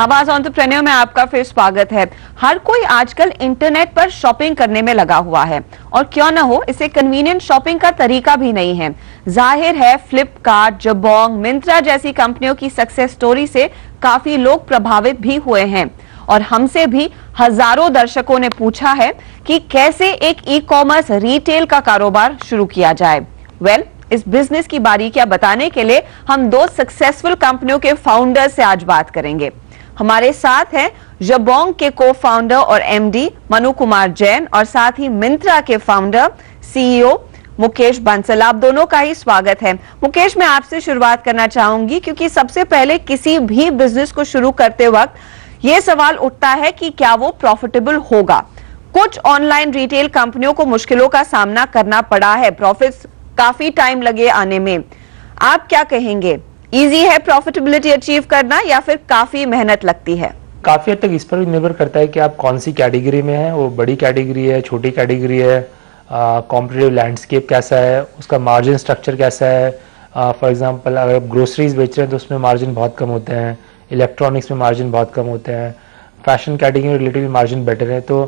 आवाज एंटरप्रेन्योर में आपका फिर स्वागत है। हर कोई आजकल इंटरनेट पर शॉपिंग करने में लगा हुआ है और क्यों ना हो, इसे कन्वीनियंट शॉपिंग का तरीका भी नहीं है। जाहिर है फ्लिपकार्ट, जबोंग, मिंत्रा जैसी कंपनियों की सक्सेस स्टोरी से काफी लोग प्रभावित भी हुए हैं और हमसे भी हजारों दर्शकों ने पूछा है कि कैसे एक ई कॉमर्स रिटेल का कारोबार शुरू किया जाए। इस बिजनेस की बारीकियां बताने के लिए हम दो सक्सेसफुल कंपनियों के फाउंडर से आज बात करेंगे। हमारे साथ हैं जबोंग के को फाउंडर और एमडी मनु कुमार जैन और साथ ही मिंत्रा के फाउंडर सीईओ मुकेश बंसल। आप दोनों का ही स्वागत है। मुकेश, मैं आपसे शुरुआत करना चाहूंगी क्योंकि सबसे पहले किसी भी बिजनेस को शुरू करते वक्त यह सवाल उठता है कि क्या वो प्रॉफिटेबल होगा। कुछ ऑनलाइन रिटेल कंपनियों को मुश्किलों का सामना करना पड़ा है, प्रॉफिट्स काफी टाइम लगे आने में। आप क्या कहेंगे, इजी है प्रॉफिटेबिलिटी अचीव करना या फिर काफी मेहनत लगती है? काफी हद तक इस पर भी निर्भर करता है कि आप कौन सी कैटेगरी में है, वो बड़ी कैटेगरी है, छोटी कैटेगरी है, कॉम्पिटिटिव लैंडस्केप कैसा है, उसका मार्जिन स्ट्रक्चर कैसा है। फॉर एग्जांपल अगर आप ग्रोसरीज बेच रहे हैं तो उसमें मार्जिन बहुत कम होते हैं, इलेक्ट्रॉनिक्स में मार्जिन बहुत कम होते हैं, फैशन कैटेगरी में रिलेटिवली मार्जिन बेटर है। तो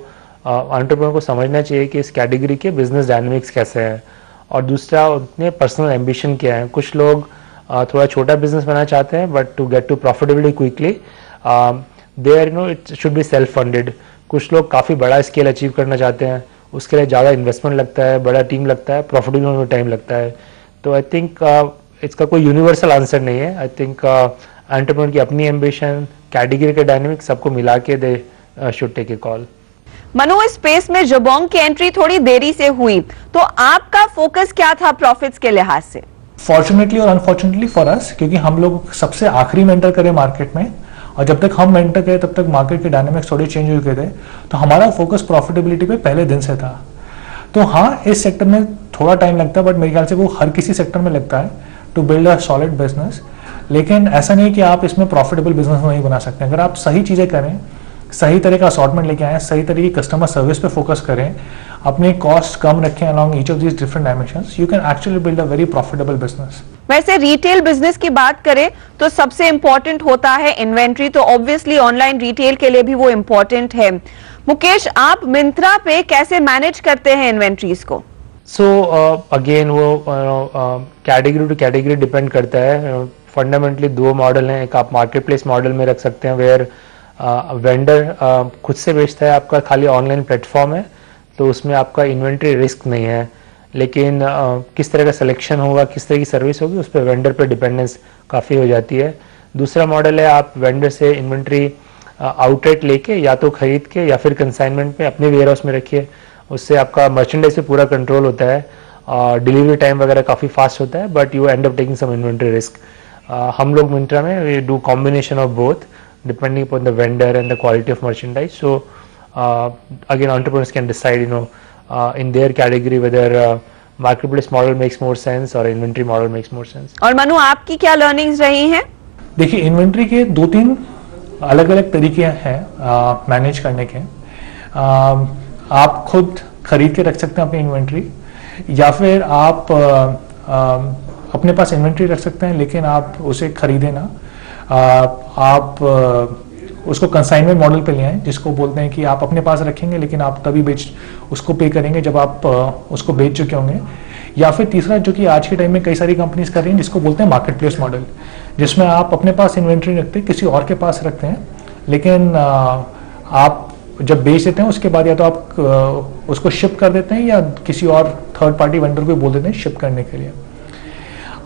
एंटरप्रेन्योर को समझना चाहिए कि इस कैटेगरी के बिजनेस डायनामिक्स कैसे हैं और दूसरा उतने पर्सनल एम्बिशन क्या है। कुछ लोग थोड़ा छोटा बिजनेस बनाना चाहते हैं but to get to profitability quickly there it should be self funded. कुछ लोग काफ़ी बड़ा स्केल अचीव करना चाहते हैं, उसके लिए ज़्यादा इन्वेस्टमेंट लगता है, बड़ा टीम लगता है, प्रॉफिटेबल होने में टाइम लगता है। तो आई थिंक इसका कोई यूनिवर्सल आंसर नहीं है। आई थिंक एंटरप्रेन्योर की अपनी एम्बिशन, कैटेगरी के डायनेमिक्स सबको मिला के they should take a call. Manu, इस स्पेस में जबोंग की एंट्री थोड़ी देरी से हुई, तो आपका फोकस क्या था प्रॉफिट्स के लिहाज से? फॉर्चुनेटली और अनफॉर्चुनेटली फॉर अस, क्योंकि हम लोग सबसे आखिरी में एंटर करे मार्केट में और जब तक हम एंटर करे तब तक मार्केट के डायनामिक्स थोड़े चेंज हो गए थे, तो हमारा फोकस प्रॉफिटेबिलिटी पे पहले दिन से था। तो हाँ, इस सेक्टर में थोड़ा टाइम लगता है बट मेरे ख्याल से वो हर किसी सेक्टर में लगता है to build a solid business. लेकिन ऐसा नहीं कि आप इसमें प्रॉफिटेबल बिजनेस नहीं बना सकते। अगर आप सही चीज़ें करें, सही तरह का असॉर्टमेंट लेके आए, सही तरह की कस्टमर सर्विस पे फोकस करें, अपने कॉस्ट कम रखें along each of these different dimensions, you can actually build a very profitable business. वैसे रिटेल बिजनेस की बात करें तो सबसे इंपॉर्टेंट होता है इन्वेंट्री, तो ऑब्वियसली ऑनलाइन रिटेल के लिए भी वो इम्पोर्टेंट है। मुकेश, आप मिंत्रा पे कैसे मैनेज करते हैं इन्वेंट्रीज को? सो अगेन वो कैटेगरी टू कैटेगरी डिपेंड करता है। फंडामेंटली दो मॉडल हैं, एक आप मार्केट प्लेस मॉडल में रख सकते हैं वेयर वेंडर खुद से बेचता है, आपका खाली ऑनलाइन प्लेटफॉर्म है, तो उसमें आपका इन्वेंट्री रिस्क नहीं है। लेकिन किस तरह का सिलेक्शन होगा, किस तरह की सर्विस होगी, उस पर वेंडर पर डिपेंडेंस काफ़ी हो जाती है। दूसरा मॉडल है आप वेंडर से इन्वेंट्री आउटलेट लेके या तो खरीद के या फिर कंसाइनमेंट में अपने वेयर हाउस में रखिए, उससे आपका मर्चेंडाइज पे पूरा कंट्रोल होता है और डिलीवरी टाइम वगैरह काफ़ी फास्ट होता है, but you end up taking some inventory risk. हम लोग मिंत्रा में we do combination of both depending upon the vendor and the quality of merchandise. So again, entrepreneurs can decide in their category whether marketplace model makes more sense or inventory model makes more sense. और मनु, आपकी क्या learnings रही हैं? देखिए, inventory के दो तीन अलग अलग तरीके हैं मैनेज करने के। आप खुद खरीद के रख सकते हैं अपनी इन्वेंट्री, या फिर आप अपने पास इन्वेंट्री रख सकते हैं लेकिन आप उसे खरीदे ना, आप उसको कंसाइनमेंट मॉडल पे ले आए, जिसको बोलते हैं कि आप अपने पास रखेंगे लेकिन आप तभी उसको पे करेंगे जब आप उसको बेच चुके होंगे। या फिर तीसरा, जो कि आज के टाइम में कई सारी कंपनीज कर रही हैं, जिसको बोलते हैं मार्केट प्लेस मॉडल, जिसमें आप अपने पास इन्वेंट्री रखते हैं, किसी और के पास रखते हैं, लेकिन आप जब बेच देते हैं उसके बाद या तो आप उसको शिप कर देते हैं या किसी और थर्ड पार्टी वेंडर को बोल देते हैं शिप करने के लिए।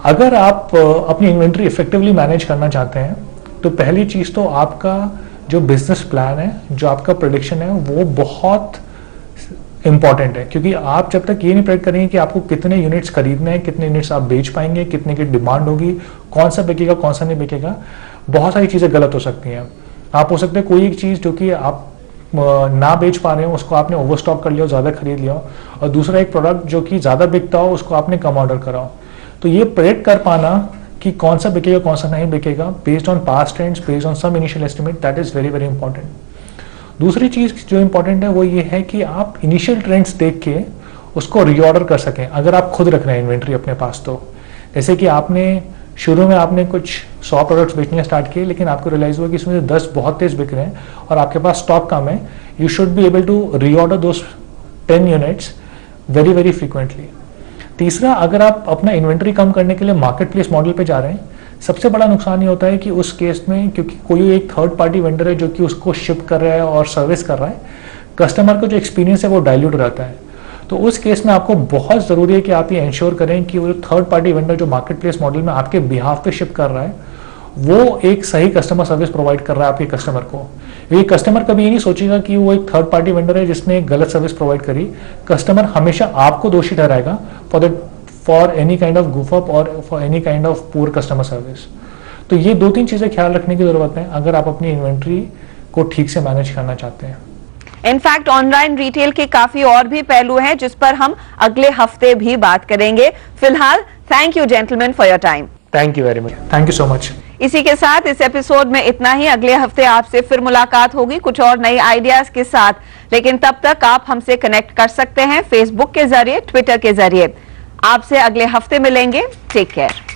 अगर आप अपनी इन्वेंट्री इफेक्टिवली मैनेज करना चाहते हैं तो पहली चीज तो आपका जो बिजनेस प्लान है, जो आपका प्रेडिक्शन है, वो बहुत इंपॉर्टेंट है। क्योंकि आप जब तक ये नहीं प्रेडिक्ट करेंगे कि आपको कितने यूनिट्स खरीदने हैं, कितने यूनिट्स आप बेच पाएंगे, कितने की डिमांड होगी, कौन सा बिकेगा कौन सा नहीं बिकेगा, बहुत सारी चीजें गलत हो सकती हैं। आप हो सकते हैं कोई एक चीज जो कि आप ना बेच पा रहे हो उसको आपने ओवरस्टॉक कर लिया, ज्यादा खरीद लिया, और दूसरा एक प्रोडक्ट जो कि ज्यादा बिकता हो उसको आपने कम ऑर्डर करा हो। तो ये प्रेडिक्ट कर पाना कि कौन सा बिकेगा कौन सा नहीं बिकेगा based on past trends, based on some initial estimate, that is very very important. दूसरी चीज जो इंपॉर्टेंट है वो ये है कि आप इनिशियल ट्रेंड्स देख के उसको रीऑर्डर कर सकें, अगर आप खुद रख रहे हैं इन्वेंट्री अपने पास। तो जैसे कि आपने शुरू में आपने कुछ 100 प्रोडक्ट्स बेचने स्टार्ट किए, लेकिन आपको रियलाइज हुआ कि इसमें से 10 बहुत तेज बिक रहे हैं और आपके पास स्टॉक कम है, you should be able to reorder those 10 units very very frequently. तीसरा, अगर आप अपना इन्वेंट्री कम करने के लिए मार्केट प्लेस मॉडल पे जा रहे हैं, सबसे बड़ा नुकसान ये होता है कि उस केस में, क्योंकि कोई एक थर्ड पार्टी वेंडर है जो कि उसको शिप कर रहा है और सर्विस कर रहा है, कस्टमर का जो एक्सपीरियंस है वो डाइल्यूट रहता है। तो उस केस में आपको बहुत ज़रूरी है कि आप ये इंश्योर करें कि वो थर्ड पार्टी वेंडर जो मार्केट प्लेस मॉडल में आपके बिहाफ पे शिप कर रहा है, वो एक सही कस्टमर सर्विस प्रोवाइड कर रहा है आपके कस्टमर को। ये कस्टमर कभी ये नहीं सोचेगा कि वो एक थर्ड पार्टी वेंडर है जिसने गलत सर्विस प्रोवाइड करी। कस्टमर हमेशा आपको दोषी ठहराएगा for any kind of goof up और for any kind of poor customer service. तो ये 2-3 चीजें ख्याल रखने की जरूरत है अगर आप अपनी इन्वेंट्री को ठीक से मैनेज करना चाहते हैं। इनफैक्ट ऑनलाइन रिटेल के काफी और भी पहलू हैं जिस पर हम अगले हफ्ते भी बात करेंगे। फिलहाल thank you gentleman for your time. Thank you very much. Thank you so much. इसी के साथ इस एपिसोड में इतना ही। अगले हफ्ते आपसे फिर मुलाकात होगी कुछ और नए आइडियाज के साथ, लेकिन तब तक आप हमसे कनेक्ट कर सकते हैं फेसबुक के जरिए, ट्विटर के जरिए। आपसे अगले हफ्ते मिलेंगे। Take care.